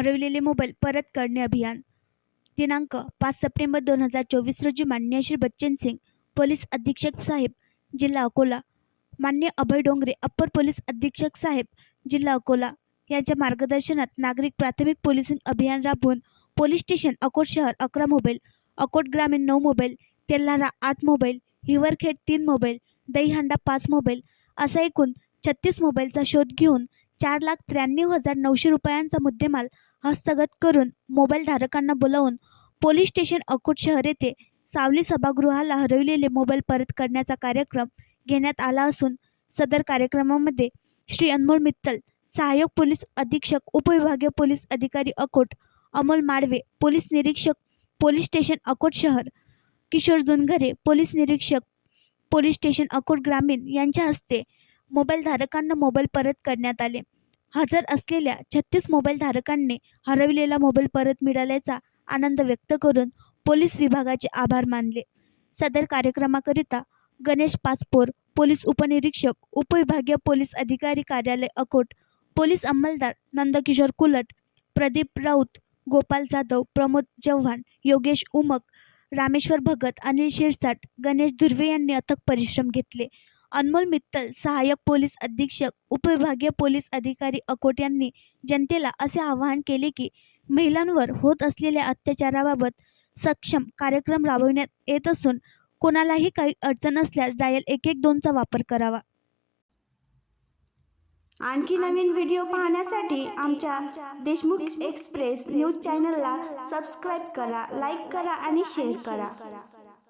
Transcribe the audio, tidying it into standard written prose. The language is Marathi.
हरवलेले मोबाईल परत करणे अभियान. दिनांक 5 सप्टेंबर 2024 रोजी माननीय श्री बच्चन सिंग, पोलीस अधीक्षक साहेब, जिल्हा अकोला, माननीय अभय डोंगरे, अप्पर पोलीस अधीक्षक साहेब, जिल्हा अकोला यांच्या मार्गदर्शनात नागरिक प्राथमिक पोलिसिंग अभियान राबवून पोलीस स्टेशन अकोट शहर 11 मोबाईल, अकोट ग्रामीण 9 mobile, Telhara 8 mobile, Hiwarkhed 3 mobile, Dahihanda 5 mobile असा एकूण 36 मोबाईलचा शोध घेऊन 4,93,900 रुपयांचा मुद्देमाल हस्तगत करून मोबाईल धारकांना बोलावून पोलीस स्टेशन अकोट शहर येथे सावली सभागृहाला हरवलेले मोबाईल परत करण्याचा कार्यक्रम घेण्यात आला असून सदर कार्यक्रमामध्ये श्री अनमोल मित्तल, सहाय्यक पोलीस अधीक्षक उपविभागीय पोलीस अधिकारी अकोट, अमोल माडवे, पोलीस निरीक्षक पोलीस स्टेशन अकोट शहर, किशोर जुनघरे, पोलीस निरीक्षक पोलीस स्टेशन अकोट ग्रामीण यांच्या हस्ते मोबाईल धारकांना मोबाईल परत करण्यात आले. हजर असलेल्या 36 मोबाईल धारकांनी हरवलेला मोबाईल परत मिळाल्याचा आनंद व्यक्त करून पोलीस विभागाचे आभार मानले. सदर कार्यक्रमाकरिता गणेश पाचपोर, पोलीस उपनिरीक्षक उपविभागीय पोलीस अधिकारी कार्यालय अकोट, पोलीस अंमलदार नंदकिशोर कुलट, प्रदीप राऊत, गोपाल जाधव, प्रमोद चव्हाण, योगेश उमक, रामेश्वर भगत, अनिल शिरसाट, गणेश धुर्वे यांनी अथक परिश्रम घेतले. अनमोल मित्तल, सहाय्यक पोलीस अधीक्षक उपविभागीय पोलीस अधिकारी अकोट यांनी जनतेला असे आवाहन केले की महिलांवर होत असलेल्या अत्याचाराबाबत सक्षम कार्यक्रम राबविण्यात येत असून कोणालाही काही अडचण असल्यास डायल 112 चा वापर करावा. आणखी नवीन व्हिडिओ पाहण्यासाठी आमच्या देशमुख एक्सप्रेस न्यूज चॅनलला सबस्क्राईब करा, लाईक करा आणि शेअर करा.